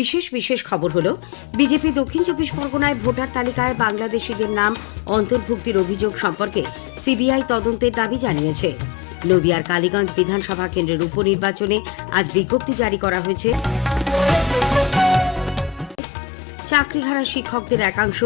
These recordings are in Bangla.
বিশেষ বিশেষ খবর হলো, বিজেপি দক্ষিণ চব্বিশ পরগনায় ভোটার তালিকায় বাংলাদেশিদের নাম অন্তর্ভুক্তির অভিযোগ সম্পর্কে সিবিআই তদন্তের দাবি জানিয়েছে। নদিয়ার কালীগঞ্জ বিধানসভা কেন্দ্রের উপনির্বাচনে আজ বিজ্ঞপ্তি জারি করা হয়েছে। চাকরিহারা শিক্ষকদের একাংশ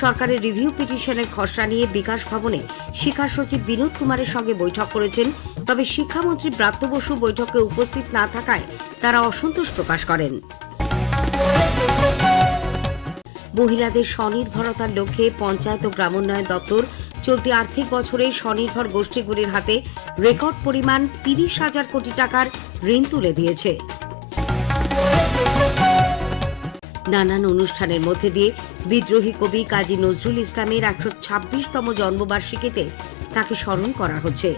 সরকারের রিভিউ পিটিশনের খসড়া নিয়ে বিকাশ ভবনে শিক্ষা সচিব বিনোদ কুমারের সঙ্গে বৈঠক করেছেন, তবে শিক্ষামন্ত্রী ব্রাত্য বসু বৈঠকে উপস্থিত না থাকায় তারা অসন্তোষ প্রকাশ করেন। মহিলাদের স্বনির্ভরতার লক্ষ্যে পঞ্চায়েত ও গ্রামোন্নয়ন দপ্তর চলতি আর্থিক বছরে স্বনির্ভর গোষ্ঠীগুলির হাতে রেকর্ড পরিমাণ তিরিশ হাজার কোটি টাকার ঋণ তুলে দিয়েছে। নানান অনুষ্ঠানের মধ্যে দিয়ে বিদ্রোহী কবি কাজী নজরুল ইসলামের একশো ছাব্বিশতম জন্মবার্ষিকীতে তাকে স্মরণ করা হচ্ছে।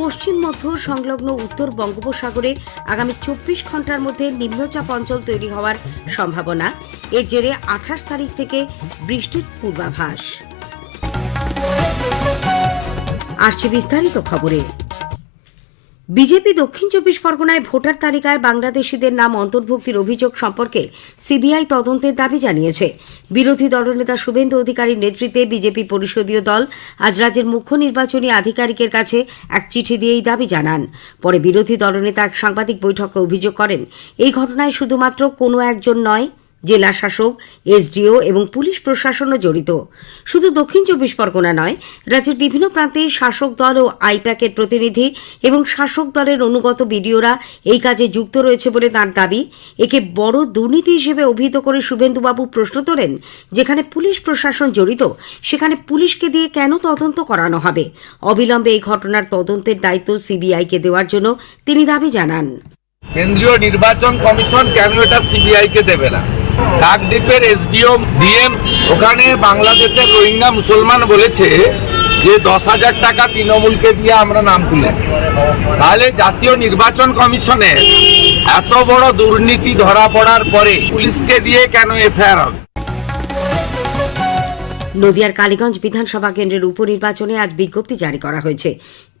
পশ্চিম মধ্য সংলগ্ন উত্তর বঙ্গোপসাগরে আগামী চব্বিশ ঘণ্টার মধ্যে নিম্নচাপ অঞ্চল তৈরি হওয়ার সম্ভাবনা। এর জেরে আঠাশ তারিখ থেকে বৃষ্টির পূর্বাভাস। আসছে বিস্তারিত খবরে। বিজেপি দক্ষিণ চব্বিশ পরগনায় ভোটার তালিকায় বাংলাদেশিদের নাম অন্তর্ভুক্তির অভিযোগ সম্পর্কে সিবিআই তদন্তের দাবি জানিয়েছে। বিরোধী দলনেতা শুভেন্দু অধিকারীর নেতৃত্বে বিজেপি পরিষদীয় দল আজ রাজ্যের মুখ্য নির্বাচনী আধিকারিকের কাছে এক চিঠি দিয়ে এই দাবি জানান। পরে বিরোধী দলনেতা এক সাংবাদিক বৈঠকে অভিযোগ করেন, এই ঘটনায় শুধুমাত্র কোনো একজন নয় জেলা শাসক, এসডিও এবং পুলিশ প্রশাসনও জড়িত। শুধু দক্ষিণ চব্বিশ পরগনা নয়, রাজ্যের বিভিন্ন প্রান্তে শাসক দল ও আইপ্যাকের প্রতিনিধি এবং শাসক দলের অনুগত বিডিওরা এই কাজে যুক্ত রয়েছে বলে তার দাবি। একে বড় দুর্নীতি হিসেবে অভিহিত করে শুভেন্দুবাবু প্রশ্ন তোলেন, যেখানে পুলিশ প্রশাসন জড়িত, সেখানে পুলিশকে দিয়ে কেন তদন্ত করানো হবে? অবিলম্বে এই ঘটনার তদন্তের দায়িত্ব সিবিআইকে দেওয়ার জন্য তিনি দাবি জানান। কেন্দ্রীয় নির্বাচন কমিশন কেন এটা সিবিআই কে দেবে না? কাকদ্বীপের এসডিও ডিএম, ওখানে বাংলাদেশের রোহিঙ্গা মুসলমান বলেছে যে দশ হাজার টাকা তৃণমূলকে দিয়ে আমরা নাম তুলেছি। তাহলে জাতীয় নির্বাচন কমিশনের এত বড় দুর্নীতি ধরা পড়ার পরে পুলিশকে দিয়ে কেন এফআইআর হবে? নদিয়ার কালীগঞ্জ বিধানসভা কেন্দ্রের উপনির্বাচনে আজ বিজ্ঞপ্তি জারি করা হয়েছে।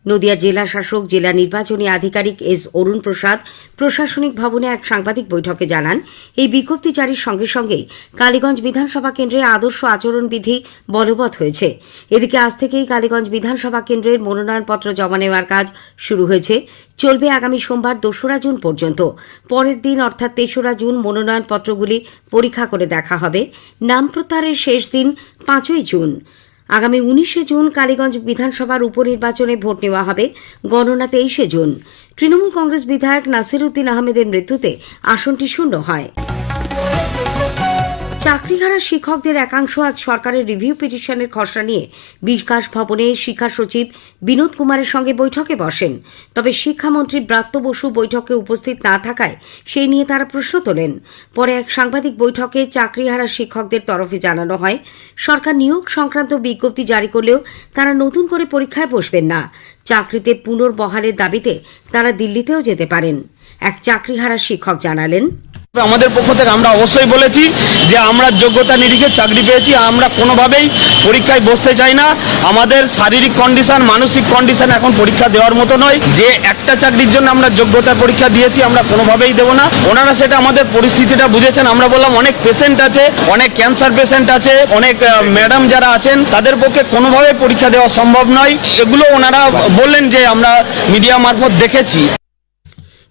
নদিয়া জেলা শাসক, জেলা নির্বাচনী আধিকারিক এস অরুণ প্রসাদ প্রশাসনিক ভবনে এক সাংবাদিক বৈঠকে জানান, এই বিজ্ঞপ্তি জারির সঙ্গে সঙ্গেই কালীগঞ্জ বিধানসভা কেন্দ্রে আদর্শ আচরণবিধি বলবৎ হয়েছে। এদিকে আজ থেকেই কালীগঞ্জ বিধানসভা কেন্দ্রের মনোনয়নপত্র জমা নেওয়ার কাজ শুরু হয়েছে। চলবে আগামী সোমবার দোসরা জুন পর্যন্ত। পরের দিন অর্থাৎ তেসরা জুন মনোনয়নপত্রগুলি পরীক্ষা করে দেখা হবে। নাম প্রত্যাহারের শেষ দিন পাঁচই জুন। আগামী উনিশে জুন কালীগঞ্জ বিধানসভার উপনির্বাচনে ভোট নেওয়া হবে, গণনা তেইশে জুন। তৃণমূল কংগ্রেস বিধায়ক নাসির উদ্দিন আহমেদের মৃত্যুতে আসনটি শূন্য হয়। চাকরিহারা শিক্ষকদের একাংশ আজ সরকারের রিভিউ পিটিশনের খসড়া নিয়ে বিকাশ ভবনে শিক্ষা সচিব বিনোদ কুমারের সঙ্গে বৈঠকে বসেন। তবে শিক্ষামন্ত্রী ব্রাত্য বসু বৈঠকে উপস্থিত না থাকায় সেই নিয়ে তারা প্রশ্ন তোলেন। পরে এক সাংবাদিক বৈঠকে চাকরিহারা শিক্ষকদের তরফে জানানো হয়, সরকার নিয়োগ সংক্রান্ত বিজ্ঞপ্তি জারি করলেও তারা নতুন করে পরীক্ষায় বসবেন না। চাকরিতে পুনর্বহালের দাবিতে তারা দিল্লিতেও যেতে পারেন। এক চাকরিহারা শিক্ষক জানালেন আমাদের পক্ষ থেকে আমরা অবশ্যই বলেছি যে আমরা যোগ্যতা নিরিখে চাকরি পেয়েছি, আমরা কোনোভাবেই পরীক্ষায় বসতে চাই না। আমাদের শারীরিক কন্ডিশন মানসিক কন্ডিশন এখন পরীক্ষা দেওয়ার মতো নয়। যে একটা চাকরির জন্য আমরা যোগ্যতার পরীক্ষা দিয়েছি, আমরা কোনোভাবেই দেবো না। ওনারা সেটা আমাদের পরিস্থিতিটা বুঝেছেন। আমরা বললাম, অনেক পেশেন্ট আছে, অনেক ক্যান্সার পেশেন্ট আছে, অনেক ম্যাডাম যারা আছেন, তাদের পক্ষে কোনোভাবে পরীক্ষা দেওয়া সম্ভব নয়। এগুলো ওনারা বললেন যে আমরা মিডিয়া মারফত দেখেছি।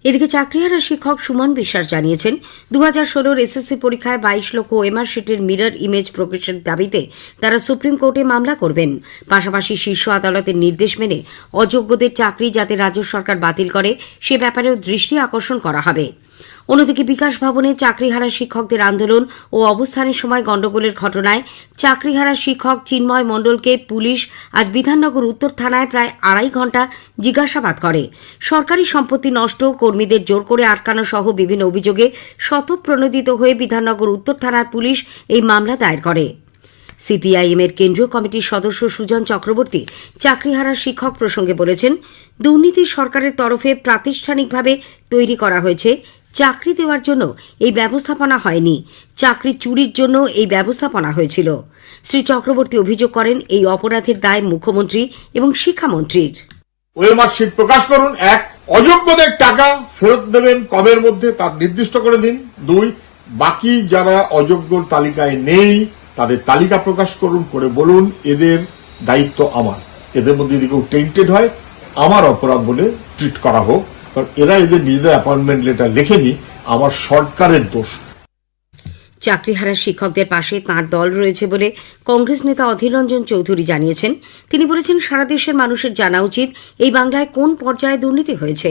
এদিকে চাকরিহারা শিক্ষক সুমন বিশ্বাস জানিয়েছেন দু হাজার ষোলোর এসএসসি পরীক্ষায় বাইশ লক্ষ শিটের মিরর ইমেজ প্রকাশের দাবিতে তারা সুপ্রিম কোর্টে মামলা করবেন। পাশাপাশি শীর্ষ আদালতের নির্দেশ মেনে অযোগ্যদের চাকরি যাতে রাজ্য সরকার বাতিল করে, সে ব্যাপারেও দৃষ্টি আকর্ষণ করা হবে। অন্যদিকে বিকাশ ভবনে চাকরিহারা শিক্ষকদের আন্দোলন ও অবস্থানের সময় গণ্ডগোলের ঘটনায় চাকরিহারা শিক্ষক চিন্ময় মণ্ডলকে পুলিশ আজ বিধাননগর উত্তর থানায় প্রায় আড়াই ঘণ্টা জিজ্ঞাসাবাদ করে। সরকারি সম্পত্তি নষ্ট, কর্মীদের জোর করে আটকানো সহ বিভিন্ন অভিযোগে শতপ্রণোদিত হয়ে বিধাননগর উত্তর থানার পুলিশ এই মামলা দায়ের করে। সিপিআইএম এর কেন্দ্রীয় কমিটির সদস্য সুজন চক্রবর্তী চাকরিহারা শিক্ষক প্রসঙ্গে বলেছেন, দুর্নীতি সরকারের তরফে প্রাতিষ্ঠানিকভাবে তৈরি করা হয়েছে চাকরি দেওয়ার জন্য এই ব্যবস্থাপনা হয়নি। চাকরি চুরির জন্য এই ব্যবস্থাপনা হয়েছিল। শ্রী চক্রবর্তী অভিযোগ করেন, এই অপরাধের দায় মুখ্যমন্ত্রী এবং শিক্ষামন্ত্রীর। ওয়েমার শিট প্রকাশ করুন। এক, অযোগ্যদের টাকা ফেরত দেবেন কবের মধ্যে তার নির্দিষ্ট করে দিন। দুই, বাকি যারা অযোগ্য তালিকায় নেই, তাদের তালিকা প্রকাশ করুন, করে বলুন, এদের দায়িত্ব আমার। এদের মধ্যে যদি কেউ টেন্টেড হয়, আমার অপরাধ বলে ট্রিট করা হোক। কারণ এরা এদের নিজেদের অ্যাপয়েন্টমেন্ট লেটার লেখেনি, আমার সরকারের দোষ। চাকরিহারা শিক্ষকদের পাশে তাঁর দল রয়েছে বলে কংগ্রেস নেতা অধীর রঞ্জন চৌধুরী জানিয়েছেন। তিনি বলেছেন, সারা দেশের মানুষের জানা উচিত এই বাংলায় কোন পর্যায়ে দুর্নীতি হয়েছে।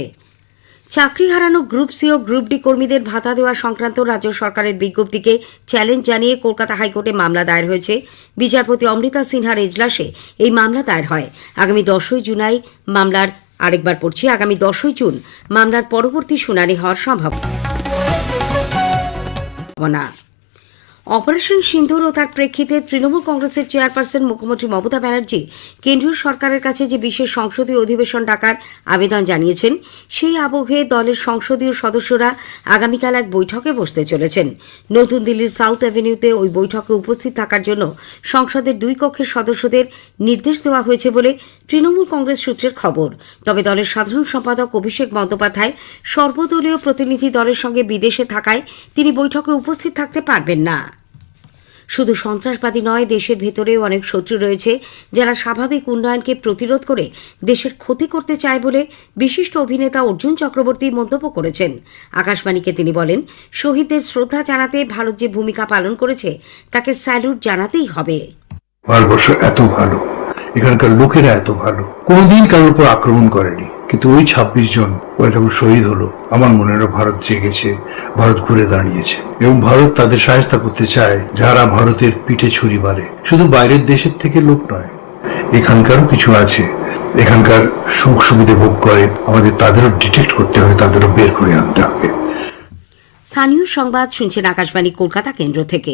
চাকরি হারানো গ্রুপ সি ও গ্রুপ ডি কর্মীদের ভাতা দেওয়া সংক্রান্ত রাজ্য সরকারের বিজ্ঞপ্তিকে চ্যালেঞ্জ জানিয়ে কলকাতা হাইকোর্টে মামলা দায়ের হয়েছে। বিচারপতি অমৃতা সিনহার এজলাসে এই মামলা দায়ের হয়। আগামী দশই জুলাই মামলার আরেকবার পড়ছি আগামী দশই জুন। মামলার পরবর্তী শুনানি হওয়ার সম্ভাবনা। অপারেশন সিন্দুর ও তার প্রেক্ষিতে তৃণমূল কংগ্রেসের চেয়ারপারসন মুখ্যমন্ত্রী মমতা ব্যানার্জি কেন্দ্রীয় সরকারের কাছে যে বিশেষ সংসদীয় অধিবেশন ডাকার আবেদন জানিয়েছেন, সেই আবহে দলের সংসদীয় সদস্যরা আগামীকাল এক বৈঠকে বসতে চলেছেন। নতুন দিল্লির সাউথ অ্যাভিনিউতে ওই বৈঠকে উপস্থিত থাকার জন্য সংসদের দুই কক্ষের সদস্যদের নির্দেশ দেওয়া হয়েছে বলে তৃণমূল কংগ্রেস সূত্রের খবর। তবে দলের সাধারণ সম্পাদক অভিষেক বন্দ্যোপাধ্যায় সর্বদলীয় প্রতিনিধি দলের সঙ্গে বিদেশে থাকায় তিনি বৈঠকে উপস্থিত থাকতে পারবেন না। শুধু সন্ত্রাসবাদী নয়, দেশের ভেতরেও অনেক শত্রু রয়েছে যারা স্বাভাবিক উন্নয়নকে প্রতিরোধ করে দেশের ক্ষতি করতে চায় বলে বিশিষ্ট অভিনেতা অর্জুন চক্রবর্তী মন্তব্য করেছেন। আকাশবাণীকে তিনি বলেন, শহীদদের শ্রদ্ধা জানাতে ভারত যে ভূমিকা পালন করেছে, তাকে স্যালুট জানাতেই হবে। ভারতবর্ষ এত ভালো, এখানকার লোকেরা এত ভালো, কোনোদিন কারোর উপর আক্রমণ করেনি। কিন্তু ওই ছাব্বিশ জন ওরা যখন শহীদ হলো। আমার মনে হলো ভারত জেগেছে, ভারত ঘুরে দাঁড়িয়েছে। এবং ভারত তাদের সাহায্য করতে চায়, যারা ভারতের পিঠে ছুরি মারে। শুধু বাইরের দেশের থেকে লোক নয়, এখানকারও কিছু আছে। এখানকার সুখ সুবিধে ভোগ করে, আমাদের তাদেরও ডিটেক্ট করতে হবে, তাদেরও বের করে আনতে হবে। স্থানীয় সংবাদ শুনছেন আকাশবাণী কলকাতা কেন্দ্র থেকে।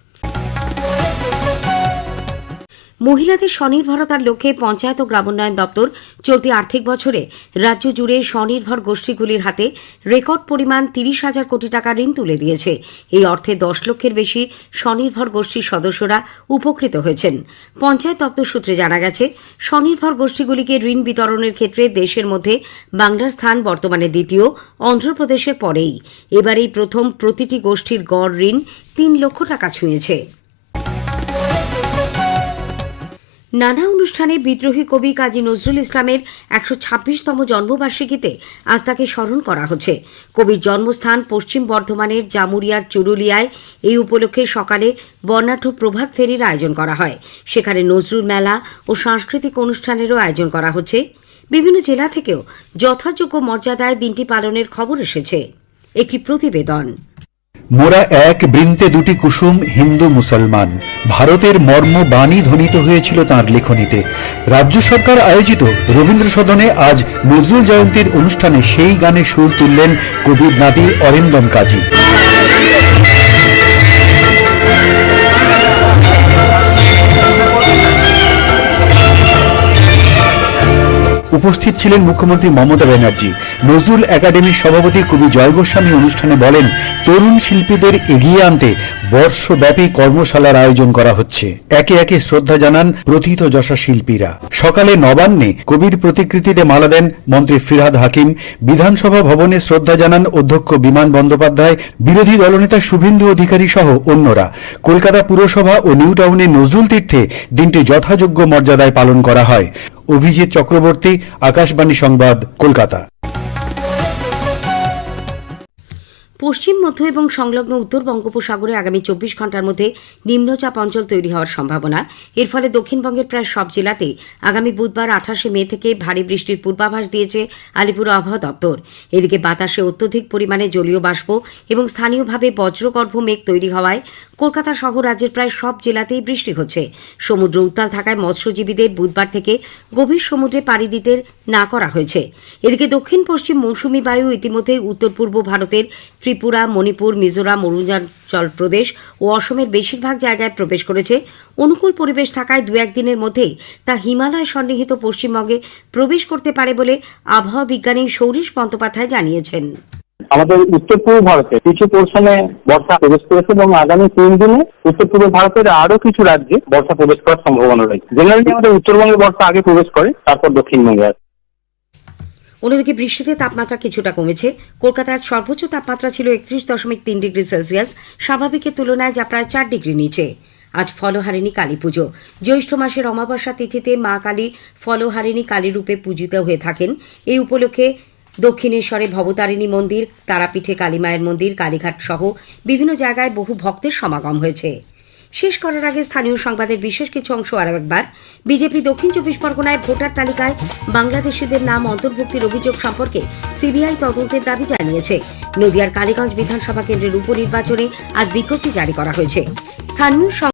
মহিলাদের স্বনির্ভরতার লক্ষ্যে পঞ্চায়েত ও গ্রামোন্নয়ন দপ্তর চলতি আর্থিক বছরে রাজ্য জুড়ে স্বনির্ভর গোষ্ঠীগুলির হাতে রেকর্ড পরিমাণ তিরিশ হাজার কোটি টাকা ঋণ তুলে দিয়েছে। এই অর্থে দশ লক্ষের বেশি স্বনির্ভর গোষ্ঠীর সদস্যরা উপকৃত হয়েছেন। পঞ্চায়েত দপ্তর সূত্রে জানা গেছে, স্বনির্ভর গোষ্ঠীগুলিকে ঋণ বিতরণের ক্ষেত্রে দেশের মধ্যে বাংলার স্থান বর্তমানে দ্বিতীয়, অন্ধ্রপ্রদেশের পরেই। এবারেই প্রথম প্রতিটি গোষ্ঠীর গড় ঋণ তিন লক্ষ টাকা ছুঁয়েছে। নানা অনুষ্ঠানে বিদ্রোহী কবি কাজী নজরুল ইসলামের একশো ছাব্বিশতম জন্মবার্ষিকীতে আজ তাকে স্মরণ করা হচ্ছে। কবির জন্মস্থান পশ্চিম বর্ধমানের জামুরিয়ার চুরুলিয়ায় এই উপলক্ষে সকালে বর্ণাঢ্য প্রভাত ফেরির আয়োজন করা হয়। সেখানে নজরুল মেলা ও সাংস্কৃতিক অনুষ্ঠানেরও আয়োজন করা হচ্ছে। বিভিন্ন জেলা থেকেও যথাযোগ্য মর্যাদায় দিনটি পালনের খবর এসেছে। একটি প্রতিবেদন। মোরা এক বৃন্তে দুটি কুসুম হিন্দু মুসলমান। ভারতের মর্ম বাণী ধ্বনিত হয়েছিল তার লেখনীতে। রাজ্য সরকার আয়োজিত রবীন্দ্র সদনে আজ নজরুল জয়ন্তীর অনুষ্ঠানে সেই গানে সুর তুললেন কবির নাতি অরিন্দম কাজী। উপস্থিত ছিলেন মুখ্যমন্ত্রী মমতা ব্যানার্জি। নজরুল একাডেমির সভাপতি কবি জয় গোস্বামী অনুষ্ঠানে বলেন, তরুণ শিল্পীদের এগিয়ে আনতে বর্ষব্যাপী কর্মশালার আয়োজন করা হচ্ছে। একে একে শ্রদ্ধা জানান প্রথিত যশা শিল্পীরা। সকালে নবান্নে কবির প্রতিকৃতিতে মালা দেন মন্ত্রী ফিরহাদ হাকিম। বিধানসভা ভবনে শ্রদ্ধা জানান অধ্যক্ষ বিমান বন্দ্যোপাধ্যায়, বিরোধী দলনেতা শুভেন্দু অধিকারী সহ অন্যরা। কলকাতা পুরসভা ও নিউ টাউনে নজরুল তীর্থে দিনটি যথাযোগ্য মর্যাদায় পালন করা হয়। অভিজিৎ চক্রবর্তী আকাশবাণী সংবাদ কলকাতা। পশ্চিম, মধ্য এবং সংলগ্ন উত্তর বঙ্গোপসাগরে আগামী চব্বিশ ঘণ্টার মধ্যে নিম্নচাপ অঞ্চল তৈরি হওয়ার সম্ভাবনা। এর ফলে দক্ষিণবঙ্গের প্রায় সব জেলাতেই আগামী বুধবার আঠাশে মে থেকে ভারী বৃষ্টির পূর্বাভাস দিয়েছে আলিপুর আবহাওয়া দপ্তর। এদিকে বাতাসে অত্যধিক পরিমাণে জলীয় বাষ্প এবং স্থানীয়ভাবে বজ্রগর্ভ মেঘ তৈরি হওয়ায় কলকাতা সহ রাজ্যের প্রায় সব জেলাতেই বৃষ্টি হচ্ছে। সমুদ্র উত্তাল থাকায় মৎস্যজীবীদের বুধবার থেকে গভীর সমুদ্রে পাড়ি দিতে না করা হয়েছে। এদিকে দক্ষিণ পশ্চিম মৌসুমী বায়ু ইতিমধ্যেই উত্তর পূর্ব ভারতের ত্রিপুরা, মণিপুর, মিজোরাম, অরুণাচল প্রদেশ ও অসমের বেশিরভাগ জায়গায় প্রবেশ করেছে। অনুকূল পরিবেশ থাকায় দু একদিনের মধ্যেই তা হিমালয় সন্নিহিত পশ্চিমবঙ্গে প্রবেশ করতে পারে বলে আবহাওয়া বিজ্ঞানী সৌরিশ বন্দ্যোপাধ্যায় জানিয়েছেন। আমাদের উত্তর পূর্ব ভারতে কিছু পোর্শনে বর্ষা প্রবেশ করেছে এবং আগামী তিন দিনে উত্তর পূর্ব ভারতের আরও কিছু রাজ্যে বর্ষা প্রবেশ করার সম্ভাবনা রয়েছে। জেনারেলি আমাদের উত্তরবঙ্গে বর্ষা আগে প্রবেশ করে, তারপর দক্ষিণবঙ্গে আসে। অন্যদিকে বৃষ্টিতে তাপমাত্রা কিছুটা কমেছে। কলকাতার সর্বোচ্চ তাপমাত্রা ছিল একত্রিশ দশমিক তিন ডিগ্রি সেলসিয়াস, স্বাভাবিকের তুলনায় যা প্রায় চার ডিগ্রি নিচে। আজ ফলহারিণী কালী পুজো। জ্যৈষ্ঠ মাসের অমাবস্যা তিথিতে মা কালী ফলহারিণী কালী রূপে পূজিত হয়ে থাকেন। এই উপলক্ষে দক্ষিণেশ্বরে ভবতারিণী মন্দির, তারাপীঠে কালীমায়ের মন্দির, কালীঘাট সহ বিভিন্ন জায়গায় বহু ভক্তের সমাগম হয়েছে। শেষ করার আগে স্থানীয় সংবাদের বিশেষ কিছু অংশ আরও একবার। বিজেপি দক্ষিণ চব্বিশ পরগনায় ভোটার তালিকায় বাংলাদেশিদের নাম অন্তর্ভুক্তির অভিযোগ সম্পর্কে সিবিআই তদন্তের দাবি জানিয়েছে। নদিয়ার কালীগঞ্জ বিধানসভা কেন্দ্রের উপনির্বাচনে আজ বিজ্ঞপ্তি জারি করা হয়েছে। স্থানীয়